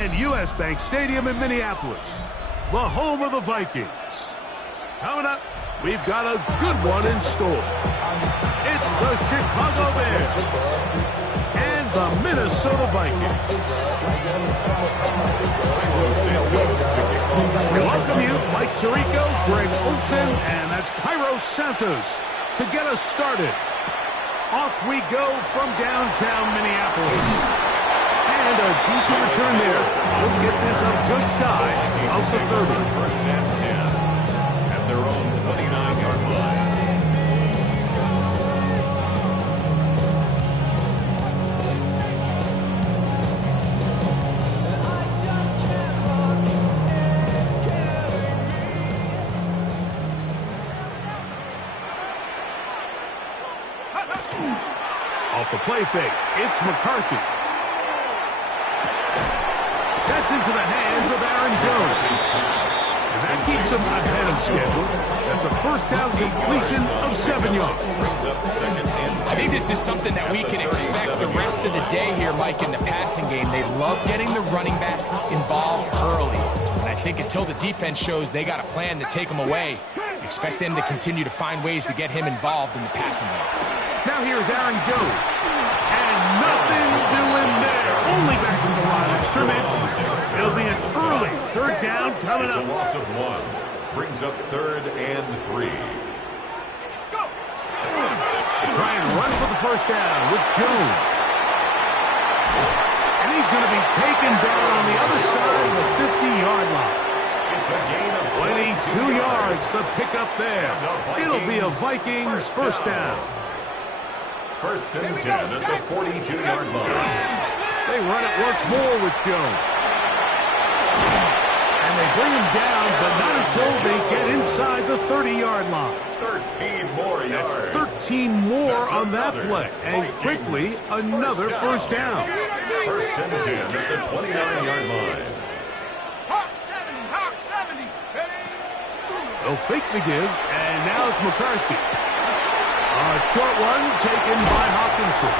And U.S. Bank Stadium in Minneapolis, the home of the Vikings. Coming up, we've got a good one in store. It's the Chicago Bears and the Minnesota Vikings. We welcome you, Mike Tirico, Greg Olson, and that's Kairos Santos to get us started. Off we go from downtown Minneapolis. And a decent return there. We'll get this up just shy of the 30. First and 10 at their own 29-yard line. Off the play fake, it's McCarthy. That's into the hands of Aaron Jones. And that keeps him ahead of schedule. That's a first down completion of 7 yards. I think this is something that we can expect the rest of the day here, Mike, in the passing game. They love getting the running back involved early. And I think until the defense shows they got a plan to take him away, expect them to continue to find ways to get him involved in the passing game. Now here's Aaron Jones. And nothing doing there. Only back to the line of scrimmage. It'll be an early third down coming up. It's a loss of 1. Brings up 3rd and 3. Try and run for the first down with Jones. And he's going to be taken down on the other side of the 50-yard line. It's a gain of 22 yards to pick up there. It'll be a Vikings first down. First and 10 at the 42-yard line. They run it once more with Jones. And they bring him down, but not until they get inside the 30-yard line. 13 more yards. That's 13 more on that play. And quickly, another first down. First and 10 at the 29-yard line. Hawk 70. They'll fake the give, and now it's McCarthy. A short one taken by Hawkinson.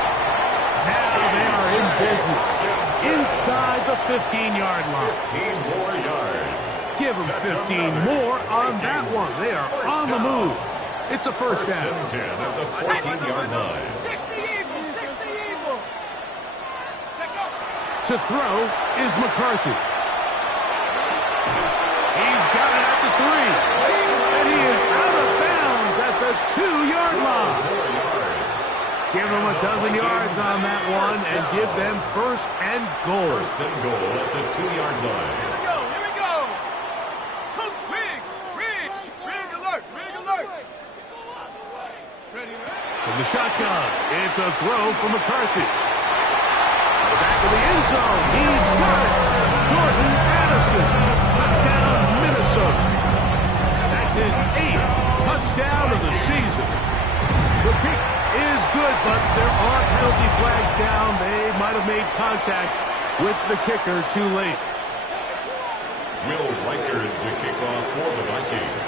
Now they are in business. Inside the 15-yard line. 15 more yards. Give them 15 more on that one. They are on the move. It's a first down. First and 10 at the 14-yard line. 60 evil. To throw is McCarthy. He's got it at the 3. And he is out of bounds at the 2-yard line. Give them a dozen yards on that one and give them first and goal. First and goal at the 2-yard line. Here we go. Coach Riggs. Rig alert. Ready. From the shotgun, it's a throw from McCarthy. To the back of the end zone, he's got it. Jordan Addison, touchdown Minnesota. That's his 8th touchdown of the season. The kick is good, but there are penalty flags down. They might have made contact with the kicker too late. Will Reichard the kickoff for the Vikings.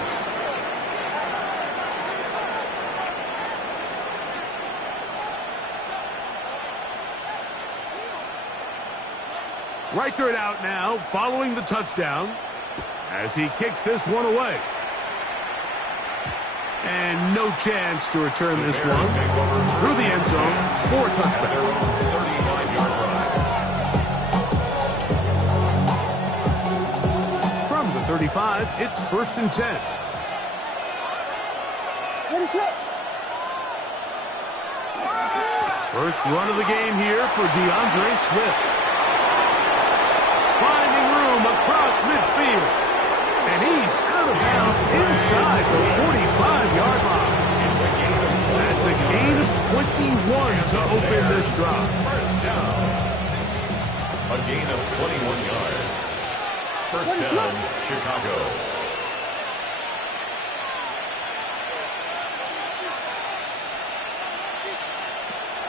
Reichard out now, following the touchdown, as he kicks this one away. And no chance to return this one through the end zone for a touchdown. 35-yard line. From the 35, it's first and 10. First run of the game here for DeAndre Swift. Finding room across midfield. And he's out of bounds inside the 45-yard line. That's a gain of 21 to open this drive. First down. A gain of 21 yards. First down, Chicago.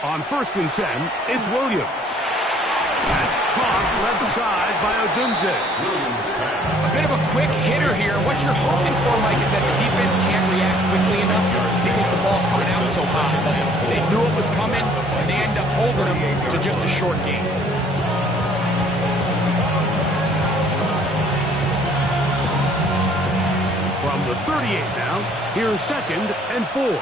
On first and 10, it's Williams. That's caught left side by Odunze. Williams pass. A bit of a quick hitter here. What you're hoping for, Mike, is that the defense can't react quickly enough because the ball's coming out so high. But they knew it was coming, and they end up holding them to just a short game. The 38 now. Here's 2nd and 4. To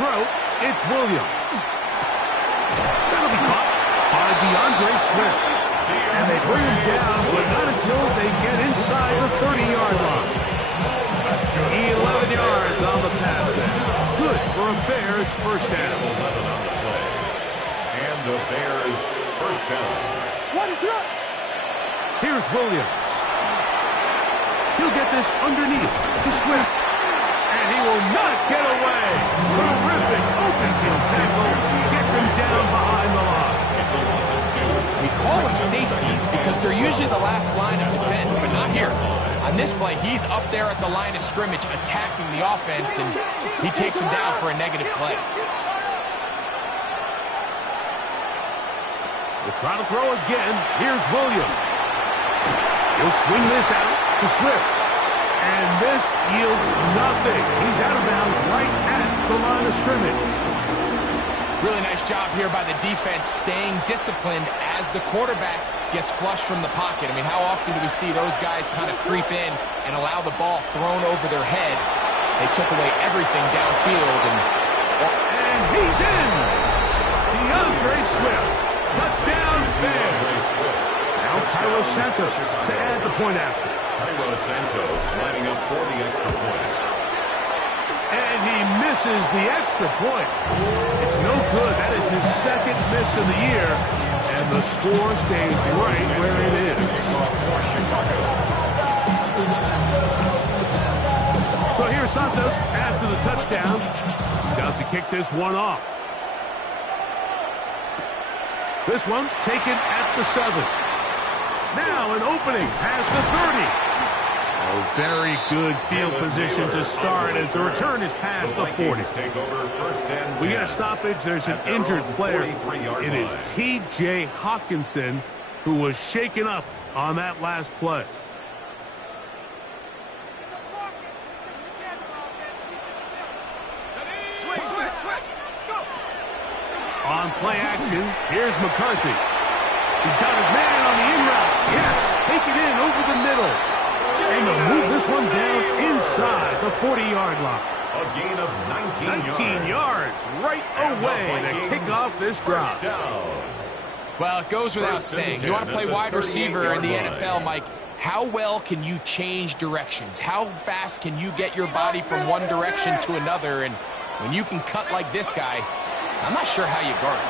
throw, it's Williams. That'll be caught by DeAndre Swift. And they bring him down, but not until they get inside the 30-yard line. 11 yards on the pass there. Good for a Bears first down. 11 on the play. And the Bears first down. Here's Williams. He'll get this underneath to Swift. And he will not get away. Terrific open field tackle. Gets him down behind the line. It's a loss of 2. We call them safeties because they're usually the last line of defense, but not here. On this play, he's up there at the line of scrimmage attacking the offense, and he takes him down for a negative play. We'll try to throw again. Here's Williams. He'll swing this out to Swift. And this yields nothing. He's out of bounds right at the line of scrimmage. Really nice job here by the defense staying disciplined as the quarterback gets flushed from the pocket. I mean, how often do we see those guys kind of creep in and allow the ball thrown over their head? They took away everything downfield. And he's in. DeAndre Swift. Touchdown, Bears. Now Cairo Santos to add the point after. Cairo Santos lining up for the extra point. And he misses the extra point. It's no good. That is his 2nd miss of the year. And the score stays right where it is. So here's Santos after the touchdown. He's out to kick this one off. This one taken at the 7. Now an opening past the 30. Oh, very good field position to start as the return is past the 40. Take over first and 10. We get a stoppage. There's an injured player. It is T.J. Hawkinson who was shaken up on that last play. On play action, here's McCarthy. He's got his man on the in route. Yes, take it in over the middle. And they'll move this one down inside the 40-yard line. A gain of 19 yards right away to kick off this drive. Well, it goes without saying. You want to play wide receiver in the NFL, Mike. How well can you change directions? How fast can you get your body from one direction to another? And when you can cut like this guy, I'm not sure how you guard it.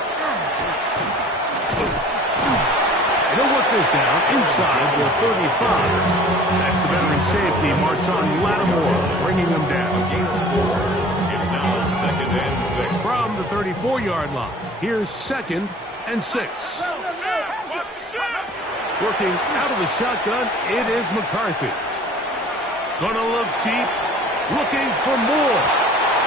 They'll work this down inside the 35. That's the veteran safety, Marshawn Lattimore, bringing them down. It's now 2nd and 6. From the 34-yard line, here's 2nd and 6. Working out of the shotgun, it is McCarthy. Gonna look deep, looking for more.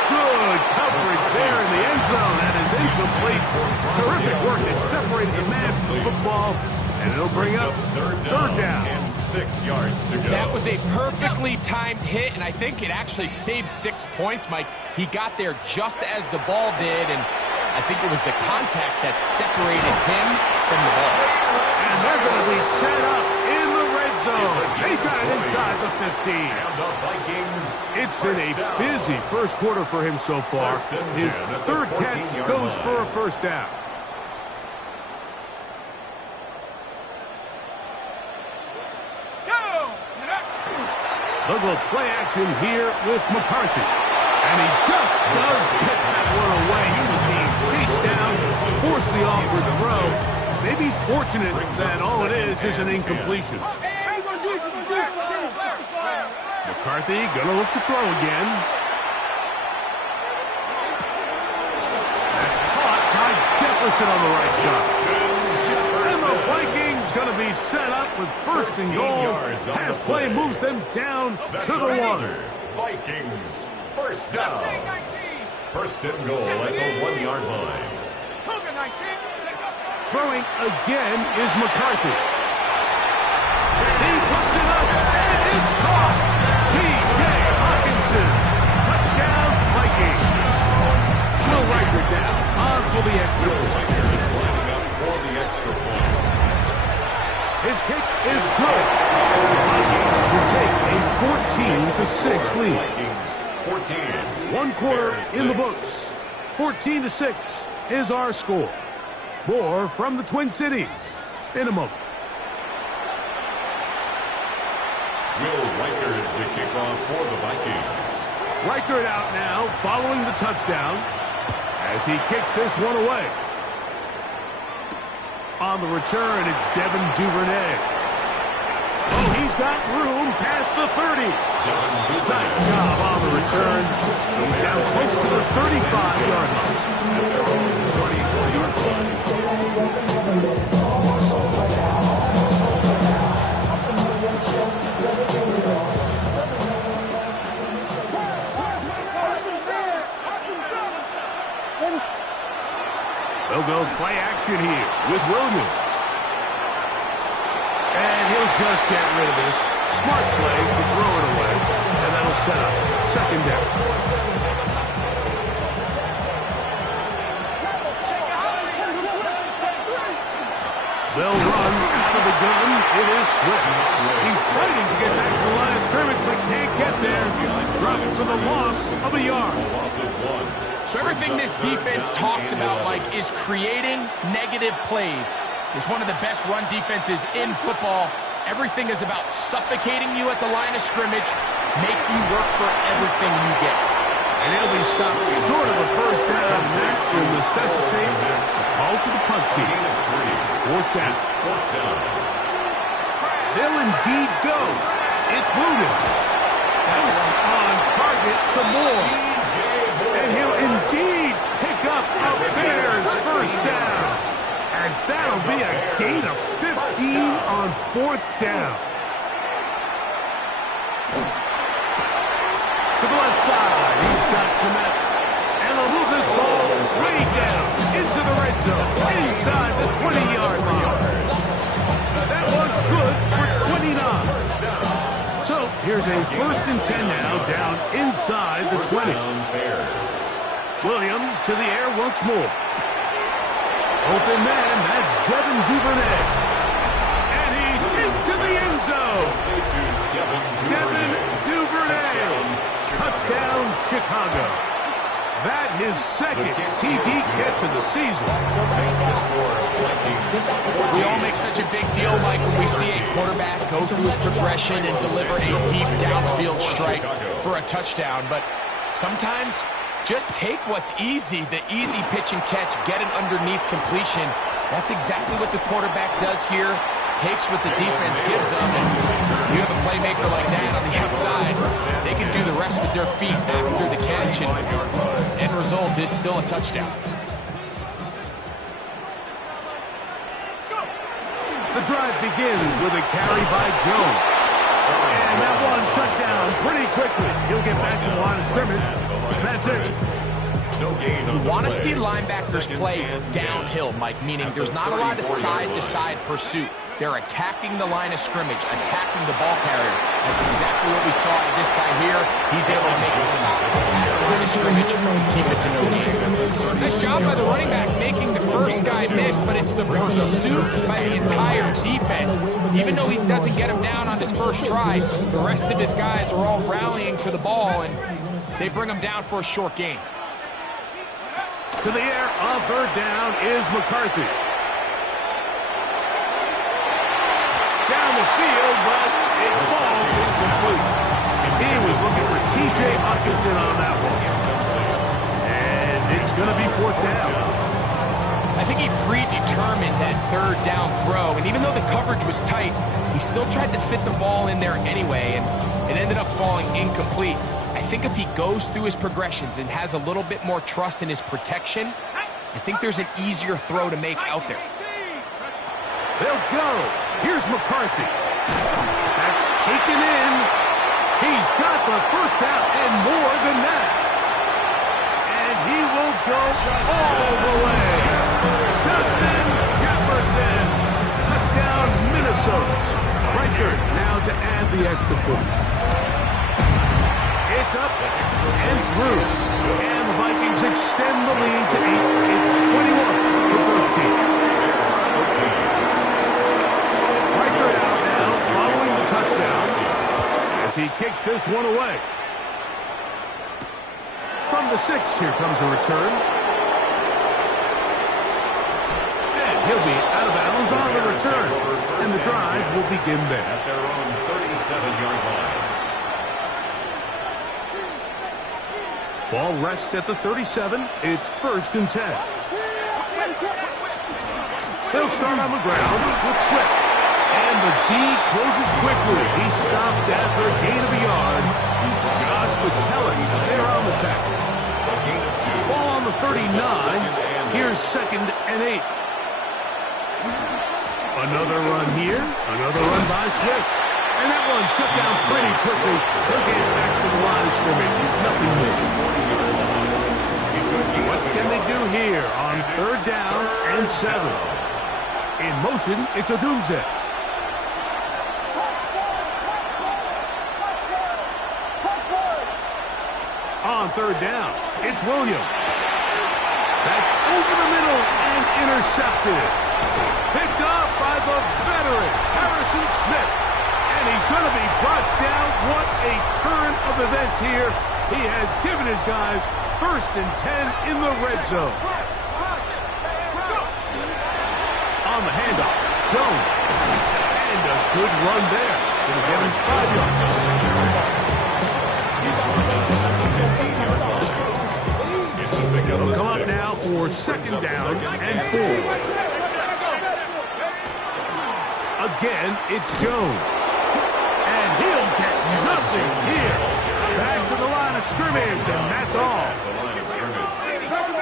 Good coverage there in the end zone. That is incomplete. Terrific work to separate the man from the football. And it'll bring up third down. And 6 yards to go. That was a perfectly timed hit, and I think it actually saved 6 points, Mike. He got there just as the ball did, and I think it was the contact that separated him from the ball. And they're going to be set up in the red zone. They got it inside the 15. And the Vikings. It's been a busy first quarter for him so far. His 3rd catch goes for a first down. They'll go play action here with McCarthy. And he just does get that one away. He was being chased down, forced the awkward throw. Maybe he's fortunate that all it is an incompletion. McCarthy gonna look to throw again. That's caught by Jefferson on the right shot. And the Vikings gonna be set up with 1st and goal. Pass play moves them down to the 1. Vikings first down. 1st and goal at the 1-yard line. Throwing again is McCarthy. He puts it up, and it's caught. T.J. Hawkinson. Touchdown, Vikings. Will Riker down on for the extra point. For the extra point. His kick is good. take a 14-6 lead. Vikings 14. One quarter Bears in the 6. books. 14-6 is our score. More from the Twin Cities in a moment. Will Reichard to kick off for the Vikings. Reichard out now following the touchdown as he kicks this one away. On the return, it's Devin Duvernay. Oh, he's got room past the 30. Nice job on the return. He's down close to the 35-yard line. They'll go play action here with Williams. And he'll just get rid of this. Smart play to throw it away. And that'll set up second down. They'll run out of the gun. It is Swift. He's fighting to get back to the line of scrimmage, but can't get there. Dropping for the loss of a yard. So everything this defense talks about, Mike, is creating negative plays. It's one of the best run defenses in football. Everything is about suffocating you at the line of scrimmage, make you work for everything you get. And he'll be stopped short of a first down. That will necessitate a call to the punt team. Fourth down. They'll indeed go. It's Williams. On target to Moore. And he'll indeed pick up a Bears first down. As that'll be a gain of 15 on fourth down. To the left side, he's got Komet. And they'll move this ball way down into the red zone, inside the 20-yard line. That one good for 29. So here's a first and 10 now, down inside the 20. Williams to the air once more. Open man, that's Devin Duvernay. And he's into the end zone. Devin Duvernay. Touchdown, Chicago. That his second TD catch of the season. We all make such a big deal, Mike, when we see a quarterback go through his progression and deliver a deep downfield strike for a touchdown. But sometimes, just take what's easy, the easy pitch and catch, get an underneath completion. That's exactly what the quarterback does here. Takes what the defense gives them, and you have a playmaker like that on the outside, they can do the rest with their feet after the catch, and end result is still a touchdown. The drive begins with a carry by Jones. And that one shut down pretty quickly. He'll get back to the line of scrimmage. That's it. You want to see linebackers play downhill, Mike, meaning there's not a lot of side-to-side pursuit. They're attacking the line of scrimmage, attacking the ball carrier. That's exactly what we saw in this guy here. He's able to make the stop at the line of scrimmage and keep it to no gain. Nice job by the running back making the first guy miss, but it's the pursuit by the entire defense. Even though he doesn't get him down on his first try, the rest of his guys are all rallying to the ball, and they bring him down for a short gain. To the air on third down is McCarthy. Down the field, but it falls incomplete. He was looking for T.J. Hawkinson on that one. And it's going to be fourth down. I think he predetermined that third down throw, and even though the coverage was tight, he still tried to fit the ball in there anyway, and it ended up falling incomplete. I think if he goes through his progressions and has a little bit more trust in his protection, I think there's an easier throw to make out there. They'll go. Here's McCarthy. That's taken in. He's got the first down and more than that. And he will go all the way. Justin Jefferson. Touchdown, Minnesota. Reichard now to add the extra point. It's up and through. And the Vikings extend the lead to 8. It's 21-13. Reichard out now following the touchdown. this one away. From the 6, here comes a return. And he'll be out of bounds on the return. And the drive will begin there. At their own 37-yard line. Ball rests at the 37. It's 1st and 10. They'll start on the ground with Swift. And the D closes quickly. He stopped after a gain of a yard. Josh Metellus there on the tackle. Ball on the 39. Here's 2nd and 8. Another run here. Another run by Swift. And that one shut down pretty quickly. He'll get back to the line of scrimmage. It's nothing new. What can they do here on 3rd down and 7? In motion, it's Odunze. On 3rd down, it's Williams. That's over the middle and intercepted. Picked up by the veteran, Harrison Smith. And he's going to be brought down. What a turn of events here. He has given his guys 1st and 10 in the red zone. On the handoff, Jones. And a good run there. Going to get him 5 yards. It'll come up now for 2nd down and 4. Again, it's Jones. And he'll get nothing here. Back to the line of scrimmage, and that's all.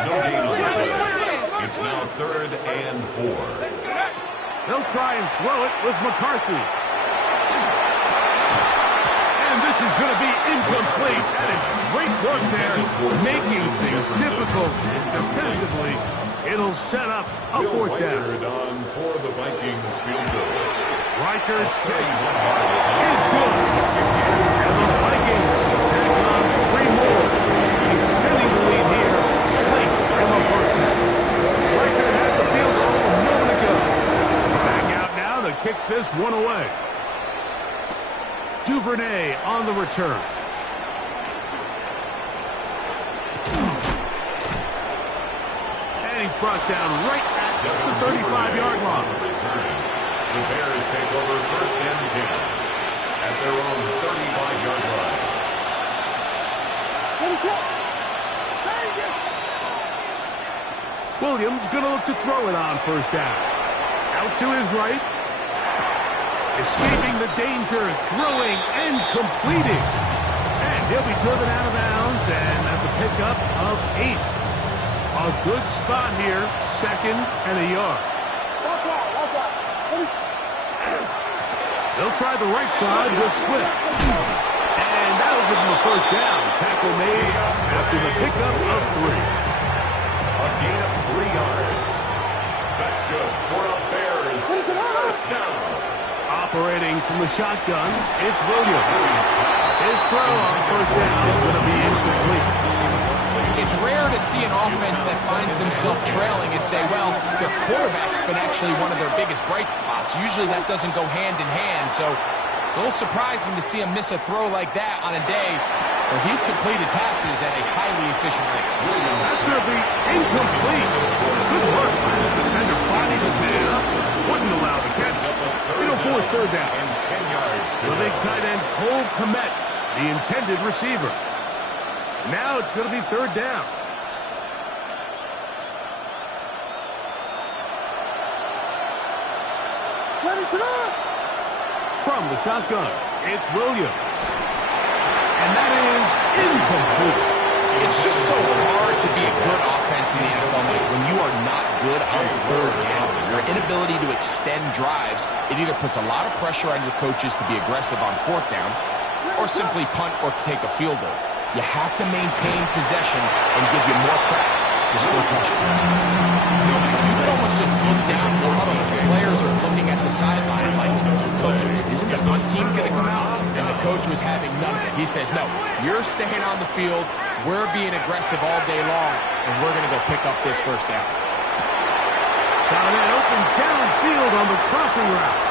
No gain on the play. It's now 3rd and 4. They'll try and throw it with McCarthy. And this is going to be incomplete. That is great work there, making things difficult. Defensively, it'll set up a 4th down. On for the Vikings field goal. Reichard's kick is good. And the Vikings tack on 3 more, extending the lead here late in the 1st half. Reichard had the field goal a moment ago. Back out now to kick this one away. Duvernay on the return. And he's brought down right at the 35-yard line. The Bears take over 1st and 10 at their own 35-yard line. Williams going to look to throw it on 1st down. Out to his right. Escaping the danger, throwing and completing. And he'll be driven out of bounds, and that's a pickup of 8. A good spot here, 2nd and a yard. They'll try the right side with Swift. And that'll give them a 1st down. Tackle made after the pickup of 3. A gain of 3 yards. That's good for a Bears 1st down. Operating from the shotgun, it's Williams. His throw on 1st down is going to be incomplete. It's rare to see an offense that finds themselves trailing and say, well, their quarterback's been actually one of their biggest bright spots. Usually that doesn't go hand in hand, so it's a little surprising to see him miss a throw like that on a day where he's completed passes at a highly efficient rate. That's going to be incomplete. Good work by the defender finding his man up. Wouldn't allow the catch. It'll force 3rd down. And 10 yards to The big tight end, Cole Kmet, the intended receiver. Now it's going to be 3rd down. From the shotgun, it's Williams. And that is incomplete. It's just so hard to be a good offense in the NFL, Mike, when you are not good on 3rd down. Your inability to extend drives, it either puts a lot of pressure on your coaches to be aggressive on 4th down or simply punt or take a field goal. You have to maintain possession and give you more cracks to score touchdowns. You could almost just look down the huddle. The players are looking at the sideline like, Coach, isn't the punt team going to come out? And the coach was having none of it. He says, no, you're staying on the field. We're being aggressive all day long, and we're going to go pick up this 1st down. Got an open downfield on the crossing route.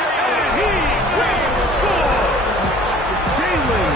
And he will score! Jalen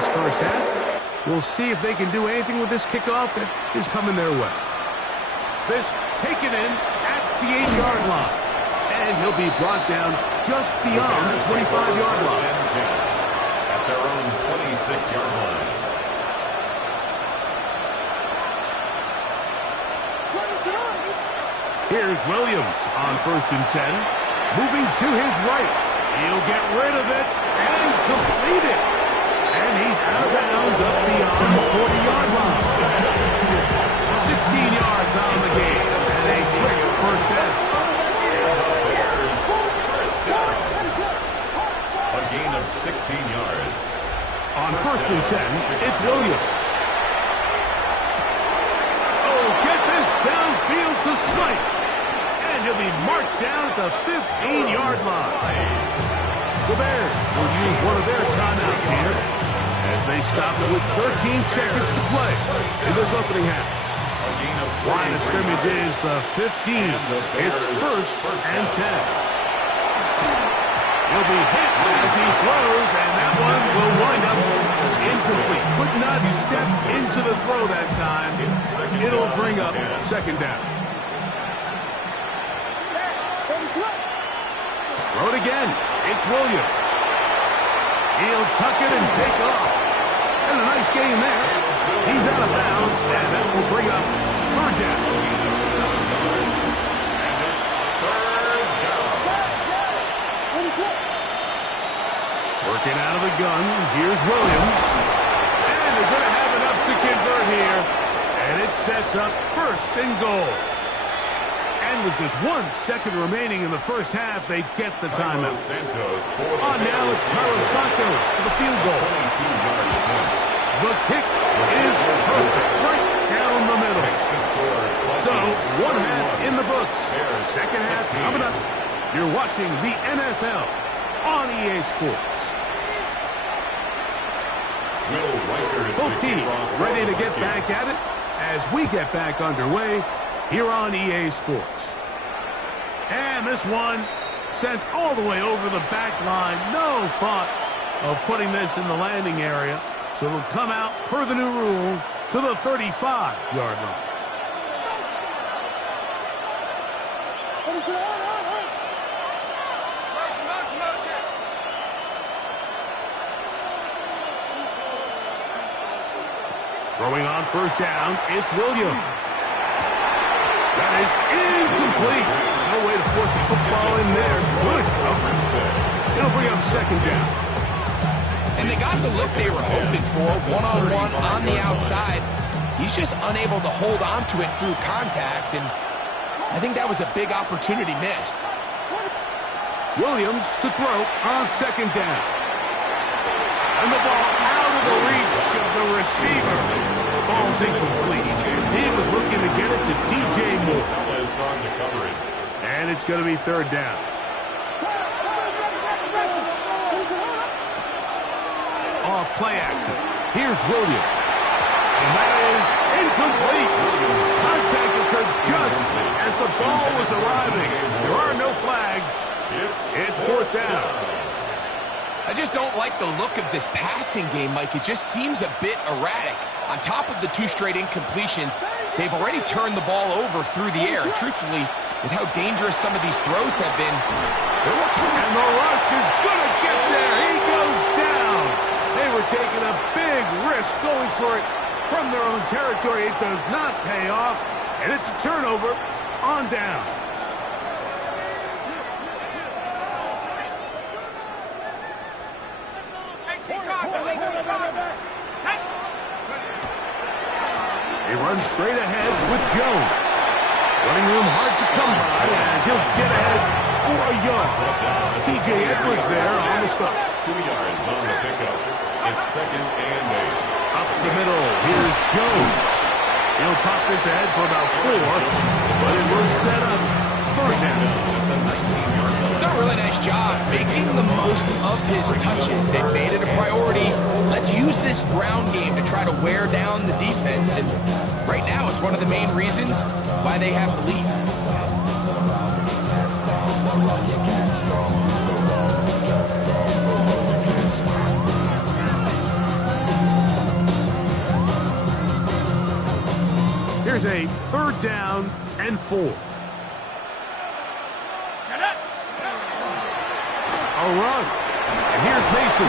this first half. We'll see if they can do anything with this kickoff that is coming their way. This taken in at the 8-yard line. And he'll be brought down just beyond the 25-yard line. At their own 26-yard line. Here's Williams on 1st and 10. Moving to his right. He'll get rid of it and complete it. And he's out of bounds up beyond the 40-yard line. 16 yards on the game. And a quick first down. A gain of 16 yards. On 1st and 10, it's Williams. Oh, get this downfield to Snipe. And he'll be marked down at the 15-yard line. The Bears will use one of their timeouts here as they stop it with 13 seconds to play in this opening half. Line of scrimmage is the 15. It's 1st and 10. He'll be hit as he throws, and that one will wind up incomplete. Could not step into the throw that time. It'll bring up 2nd down. Throw it again. It's Williams. He'll tuck it and take off. And a nice game there. He's out of bounds, and that will bring up 3rd down. Working out of the gun, here's Williams. And they're going to have enough to convert here. And it sets up 1st and goal. And with just 1 second remaining in the first half, they get the timeout. On now, it's Carlos Santos for the field goal. The kick is perfect, right down the middle. So, 1 half in the books. 2nd half coming up. You're watching the NFL on EA Sports. Both teams ready to get back at it as we get back underway here on EA Sports. And this one sent all the way over the back line. No thought of putting this in the landing area. So it'll come out per the new rule to the 35-yard line. Throwing on 1st down, it's Williams. That is incomplete. No way to force the football in there. Good coverage. It'll bring up 2nd down. And they got the look they were hoping for, one-on-one on the outside. He's just unable to hold on to it through contact, and I think that was a big opportunity missed. Williams to throw on 2nd down. And the ball out of the reach of the receiver. Ball's incomplete. He was looking to get it to DJ Moore. And it's going to be 3rd down. Off play action. Here's Williams. And that is incomplete. Williams contact occurred just as the ball was arriving. There are no flags. It's 4th down. I just don't like the look of this passing game, Mike. It just seems a bit erratic. On top of the 2 straight incompletions, they've already turned the ball over through the air. Truthfully, with how dangerous some of these throws have been, and the rush is going to get there. He goes down. They were taking a big risk going for it from their own territory. It does not pay off, and it's a turnover on down. He runs straight ahead with Jones. Running room hard to come by as he'll get ahead for a yard. T.J. Edwards there on the stop. 2 yards on the pickup. It's 2nd and 8. Up the middle, here's Jones. He'll pop this ahead for about 4, but it will set up 3rd down. He's done a really nice job making the most of his touches. They've made it a priority. Let's use this ground game to try to wear down the defense. And right now, it's one of the main reasons why they have the lead. Here's a 3rd down and 4. A run. And here's Mason.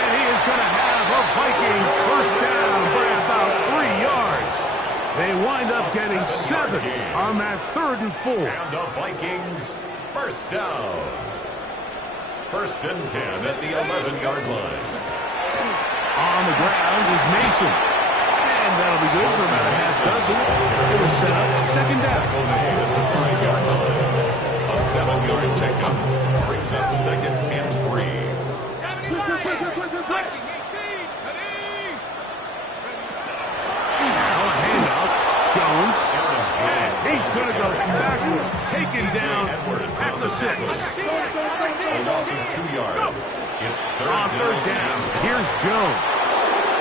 And he is going to have a Vikings 1st down by about 3 yards. They wind up getting 7 on that 3rd and 4. And the Vikings 1st down. 1st and 10 at the 11-yard line. On the ground is Mason. And that'll be good for about a half dozen. It will set up 2nd down. A 7-yard pickup brings up 2nd and 3. Now a handoff. Jones. And he's going to go backward. Taken down at the 6. A loss of 2 yards. It's 3rd On 3rd down, here's Jones.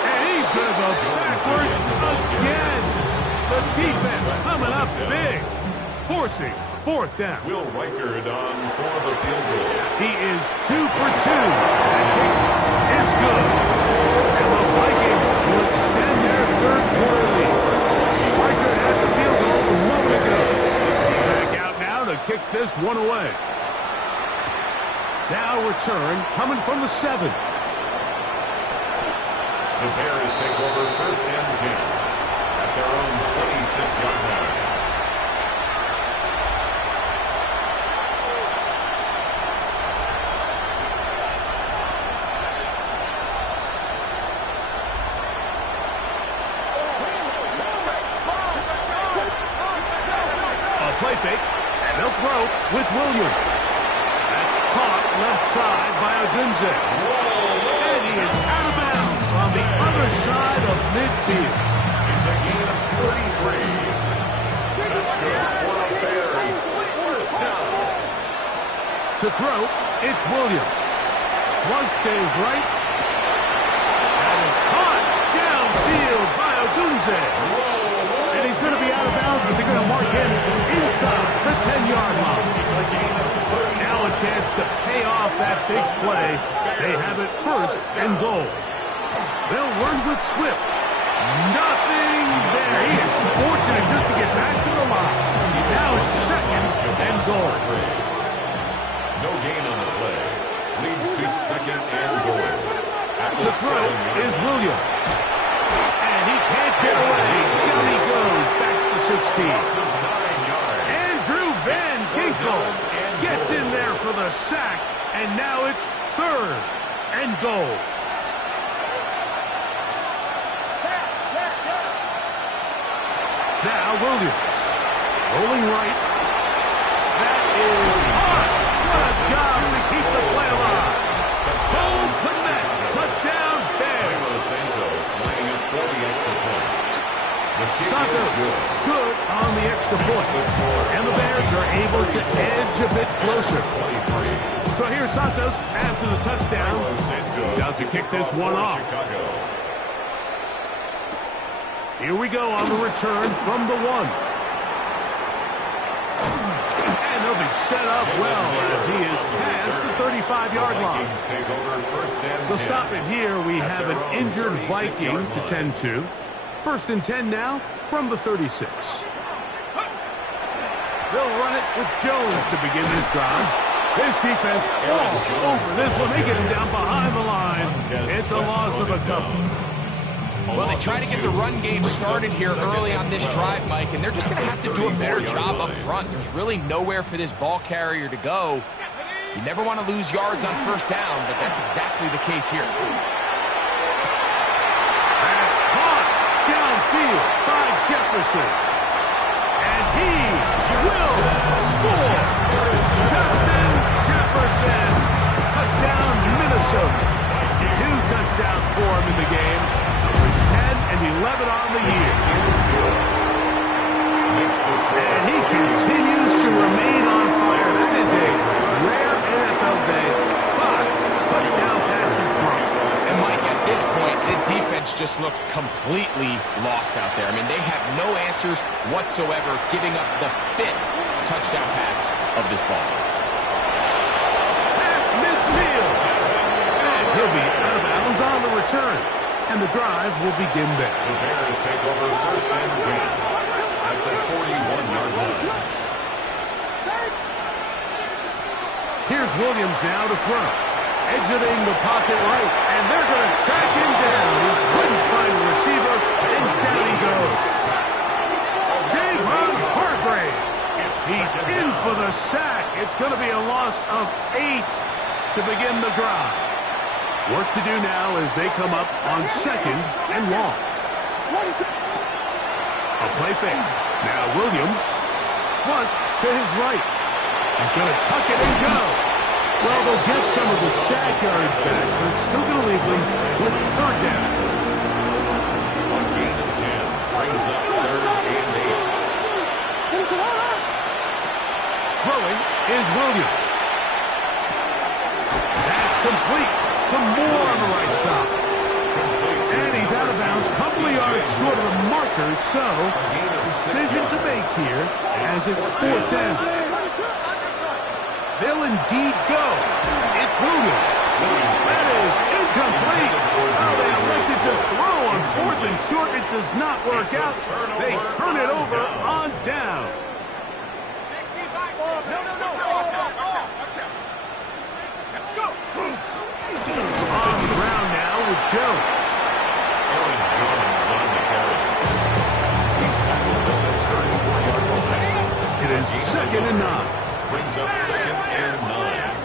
And he's going to go backwards again. The defense coming up big. Forcing 4th down. Will Reichard on for the field goal. He is 2 for 2. That kick is good. And the Vikings will extend their 3rd quarter lead. Reichard had the field goal a moment ago. 16 back out now to kick this one away. Now return coming from the 7. The Bears take over 1st and 10 at their own 26-yard line. A play fake, and they'll throw with Williams. That's caught left side by Odunze. And he is out of bounds on the other side of midfield. It's a gain of 33. That's good for the Bears. 1st down. To throw, it's Williams. Flush to his right. That is caught downfield by Odunze. And he's going to be out of bounds, but they're going to mark him inside the 10-yard line. Now a chance to pay off that big play. They have it 1st and goal. They'll run with Swift. Nothing there. He is fortunate just to get back to the line. Now it's 2nd and goal. No gain on the play. Leads to 2nd and goal. To throw is Williams. And he can't get away. Down he goes back to 16. Andrew Van Ginkel gets in there for the sack. And now it's 3rd and goal. Now Williams. Rolling right. That is hard. What a job to keep the play alive. Cole Kmet. Touchdown Bears. Santos lining up for the extra point. The kick Santos is good on the extra point. And the Bears are able to edge a bit closer. So here's Santos after the touchdown. He's out to kick this one off. Here we go on the return from the 1. And they'll be set up well as he is past the 35-yard line. They'll stop it here. We have an injured Viking to tend to. 1st and 10 now from the 36. They'll run it with Jones to begin this drive. This defense all over this one. They get him down behind the line. It's a loss of a couple. Well, they try to get the run game started here early on this drive, Mike, and they're just going to have to do a better job up front. There's really nowhere for this ball carrier to go. You never want to lose yards on 1st down, but that's exactly the case here. That's caught downfield by Jefferson. And he will score. Justin Jefferson. Touchdown, Minnesota. 2 touchdowns for him in the game. Numbers 10 and 11 on the year. And he continues to remain on fire. This is a rare NFL day. 5 touchdown passes thrown. And Mike, at this point, the defense just looks completely lost out there. I mean, they have no answers whatsoever, giving up the 5th touchdown pass of this ball. Past midfield. And he'll be out of bounds on the return. And the drive will begin there. The Bears take over first and 10 at the 41-yard line. Here's Williams now to throw. Exiting the pocket right, and they're going to track him down. He couldn't find a receiver, and down he goes. Javon Hargrave. He's in for the sack. It's going to be a loss of 8 to begin the drive. Work to do now as they come up on second and long. A play fake. Now Williams. Flush to his right. He's going to tuck it and go. Well, they'll get some of the sack yards back, but it's still going to leave them with third down. On gain of 10, brings up third and 8. Throwing is Williams. That's complete. Some more on the right side. And he's out of bounds, a couple of yards short of the marker, so decision to make here as it's fourth down. They'll indeed go. It's Williams. That is incomplete. Oh, they elected to throw on fourth and short. It does not work out. They turn it over on down. On the ground now with Jones. Aaron Jones on the carry. He's tackled at the 34-yard line. It is second and 9. Brings up second and 9.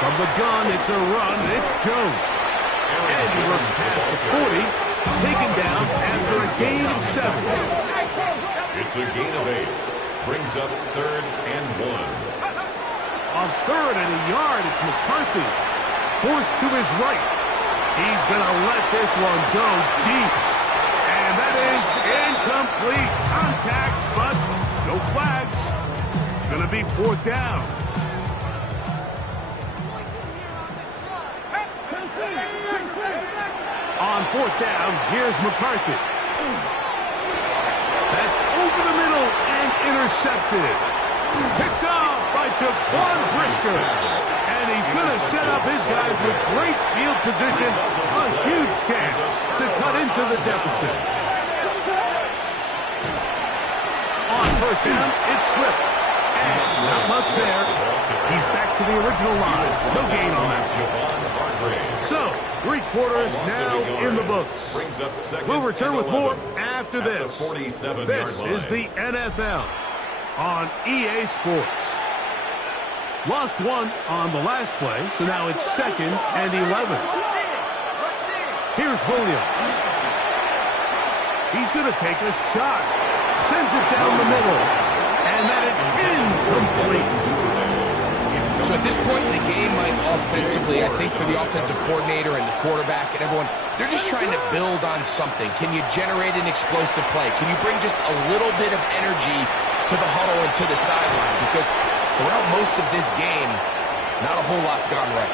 From the gun, it's a run. It's Jones. And he runs past the 40, taken down after a gain of 7. It's a gain of 8. Brings up third and 1. On third and a yard, it's McCarthy. Forced to his right. He's going to let this one go deep. And that is incomplete. Contact, but no flags. It's going to be fourth down. On fourth down, here's McCarthy. That's over the middle and intercepted. Picked off by Jaquan Brisker. And he's going to set up his guys with great field position. A huge chance to cut into the deficit. On first down, it's Swift. And not much there. He's back to the original line. No gain on that. So, 3 quarters now in the books. We'll return with more after this. This is the NFL on EA Sports. Lost one on the last play, so now it's second and 11. Here's Williams. He's going to take a shot. Sends it down the middle. And that is incomplete. So at this point in the game, Mike, offensively, I think for the offensive coordinator and the quarterback and everyone, they're just trying to build on something. Can you generate an explosive play? Can you bring just a little bit of energy to the huddle and to the sideline? Because throughout most of this game, not a whole lot's gone right.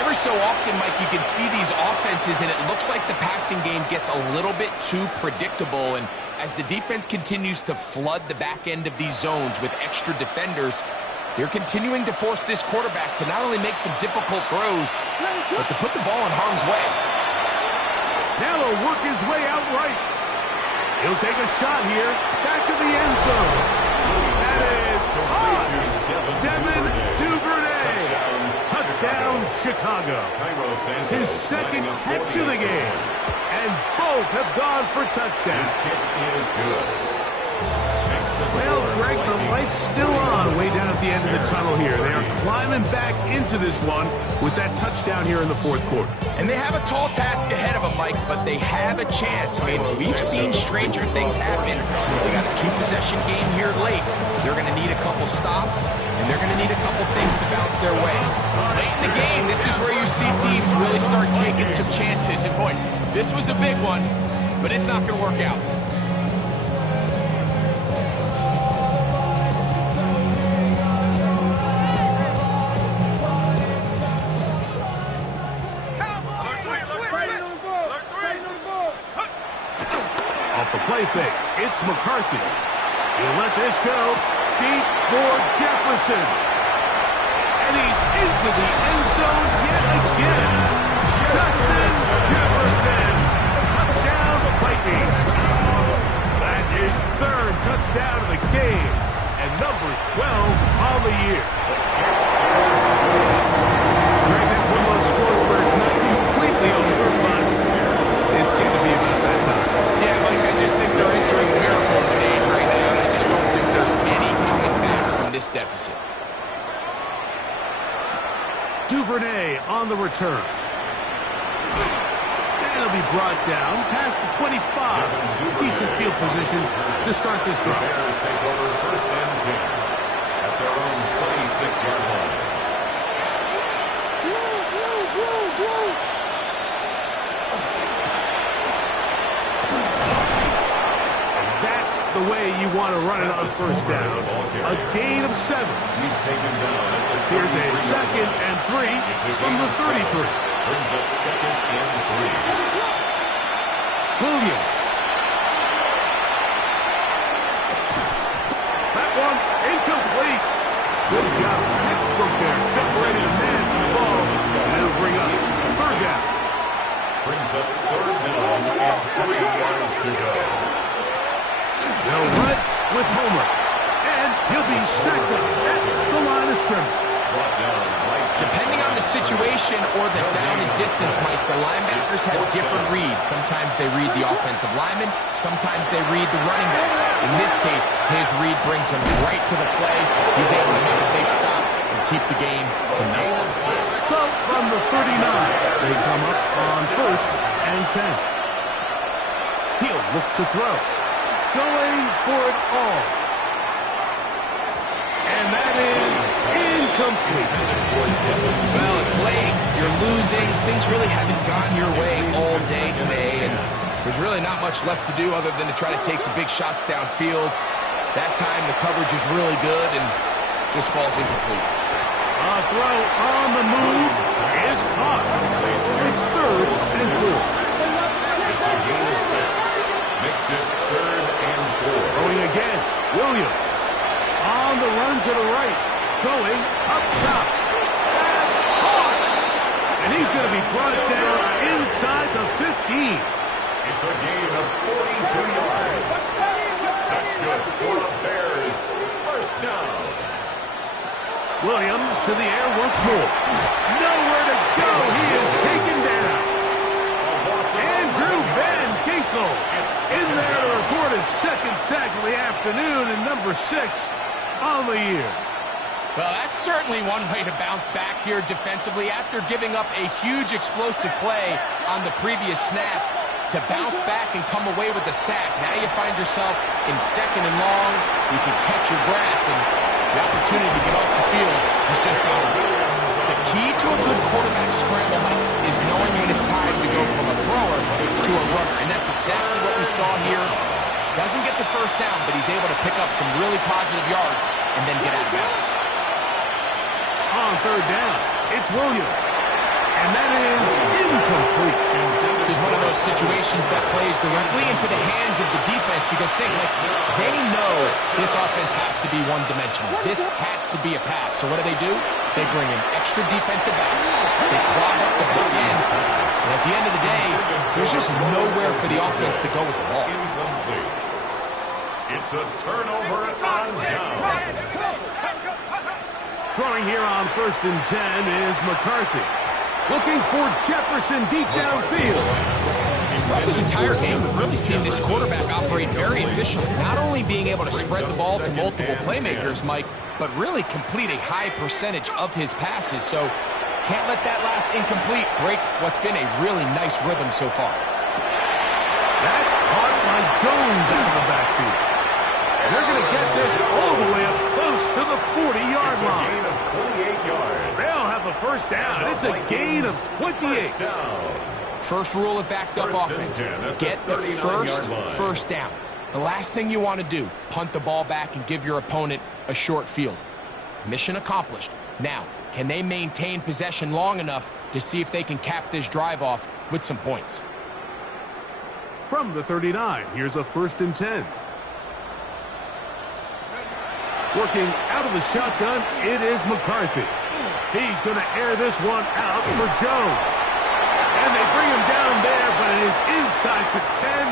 Every so often, Mike, you can see these offenses, and it looks like the passing game gets a little bit too predictable. And as the defense continues to flood the back end of these zones with extra defenders, they're continuing to force this quarterback to not only make some difficult throws, but to put the ball in harm's way. Now he'll work his way out right. He'll take a shot here. Back to the end zone. That is caught. Devin Duvernay. Touchdown, Chicago. His second catch of the game. And both have gone for touchdowns. His kick is good. Well, Greg, the light's still on way down at the end of the tunnel here. They are climbing back into this one with that touchdown here in the fourth quarter. And they have a tall task ahead of them, Mike, but they have a chance. I mean, we've seen stranger things happen. They got a 2-possession game here late. They're going to need a couple stops, and they're going to need a couple things to bounce their way. Late in the game, this is where you see teams really start taking some chances. And boy, this was a big one, but it's not going to work out. Off the play fake, it's McCarthy. He'll let this go deep for Jefferson. And he's into the end zone yet again. Duvernay on the return. And he'll be brought down past the 25. Decent field position to start this drive. The Bears take over first and 10 at their own 26-yard line. That's the way you want to run it on first down. A gain of 7. He's taken down at the Here's a 2nd and 3 from the 33. Brings up 2nd and 3. Williams. That one incomplete. Good job. Textbook there. Separating a man from the ball. And it'll bring up 3rd down. Brings up 3rd down and 3 yards to go. They'll run it with Homer. And he'll be stacked up at the line of scrimmage. Brought down right. Depending on the situation or the down and distance, Mike, the linebackers have different reads. Sometimes they read the offensive lineman. Sometimes they read the running back. In this case, his read brings him right to the play. He's able to make a big stop and keep the game to nothing. So from the 39, they come up on 1st and 10. He'll look to throw. Going for it all. And that is incomplete. Well, it's late. You're losing. Things really haven't gone your way all day today, and there's really not much left to do other than to try to take some big shots downfield. That time, the coverage is really good and just falls incomplete. A throw on the move is caught. It's 3rd and 4. It's a gain of 6. Makes it 3rd and 4. Going again. Williams. On the run to the right. Going up top. That's caught. And he's going to be brought down inside the 15. It's a gain of 42 yards. That's good for the Bears. First down. Williams to the air once more. Nowhere to go. He is taken down. Andrew Van Ginkel in there to report his 2nd sack of the afternoon and number 6 on the year. Well, that's certainly one way to bounce back here defensively after giving up a huge explosive play on the previous snap. To bounce back and come away with a sack. Now you find yourself in 2nd and long. You can catch your breath, and the opportunity to get off the field has just gone. The key to a good quarterback scramble, Mike, is knowing when it's time to go from a thrower to a runner, and that's exactly what we saw here. Doesn't get the first down, but he's able to pick up some really positive yards and then get out of bounds. On 3rd down, it's Williams. And that is incomplete. This is one of those situations that plays directly into the hands of the defense because they know this offense has to be one-dimensional. This has to be a pass. So what do? They bring in extra defensive backs. They clog up the back end. And at the end of the day, there's just nowhere for the offense to go with the ball. Incomplete. It's a turnover on down. Throwing here on 1st and 10 is McCarthy. Looking for Jefferson deep downfield. Throughout this entire game, we've really seen this quarterback operate very efficiently, not only being able to spread the ball to multiple playmakers, Mike, but really complete a high percentage of his passes. So can't let that last incomplete break what's been a really nice rhythm so far. That's caught by Jones out of the backfield. And they're going to get this all the way up close to the 40-yard It's a line. gain of 28 yards. They'll have a first down. It's a gain of 28. First down. First rule of backed up First and offense, 10 at the get the 39-yard first line. first down. The last thing you want to do, punt the ball back and give your opponent a short field. Mission accomplished. Now, can they maintain possession long enough to see if they can cap this drive off with some points? From the 39, here's a 1st and 10. Working out of the shotgun, it is McCarthy. He's going to air this one out for Jones. And they bring him down there, but it is inside the 10.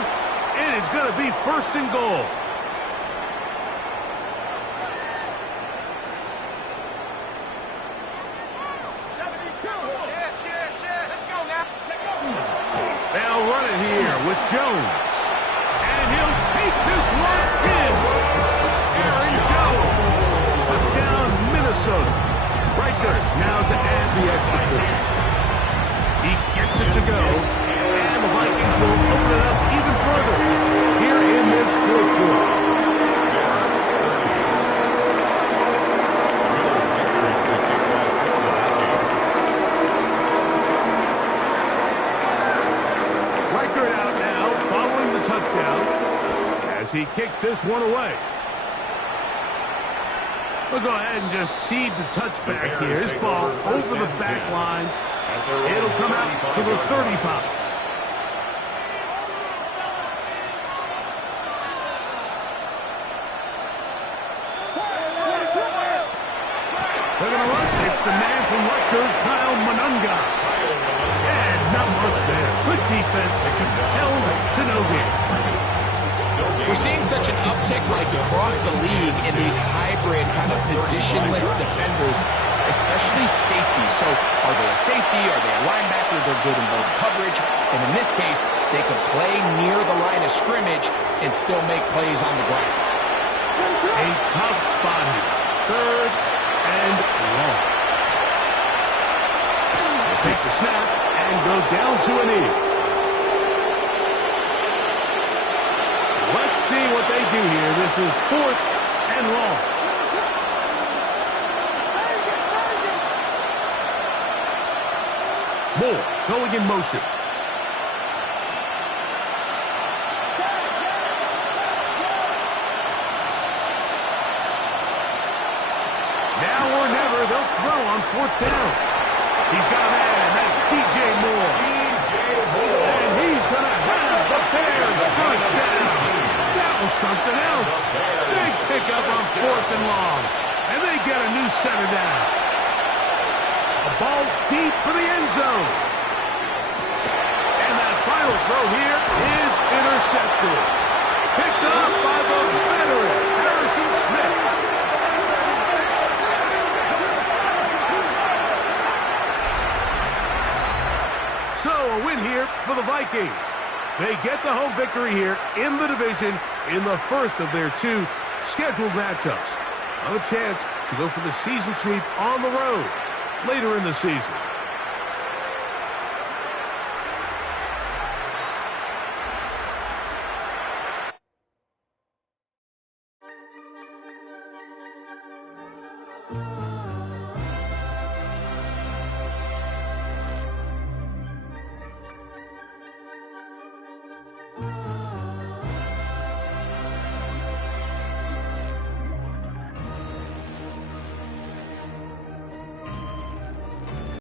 It is going to be 1st and goal. They'll run it here with Jones. And he'll take this one in. Aaron Jones. Touchdown, Minnesota. Right Rutgers now to add the extra point. He gets it to go, and the Vikings will open it up even further here in this fourth quarter. Record out now following the touchdown as he kicks this one away. We'll go ahead and just seed the touchback here. This ball over the back line. It'll come out to the 35. They're going to run. It's the man from Rutgers, Kyle Monunga. And not much there. Good defense. Held to no gain. We're seeing such an uptick, Mike, across the league in these hybrid kind of positionless defenders, especially safety. So are they a safety? Are they a linebacker? They're good in both coverage. And in this case, they can play near the line of scrimmage and still make plays on the ground. A tough spot here. Third and long. They'll take the snap and go down to a knee. Let's see what they do here. This is fourth and long. Moore going in motion. Now or never, they'll throw on fourth down. He's got a man. That's DJ Moore. And he's going to have the Bears first down. That was something else. Big pickup on fourth and long. And they get a new center down. A ball deep for the end zone. And that final throw here is intercepted. Picked up by the veteran, Harrison Smith. So a win here for the Vikings. They get the home victory here in the division in the first of their two scheduled matchups. A chance to go for the season sweep on the road later in the season.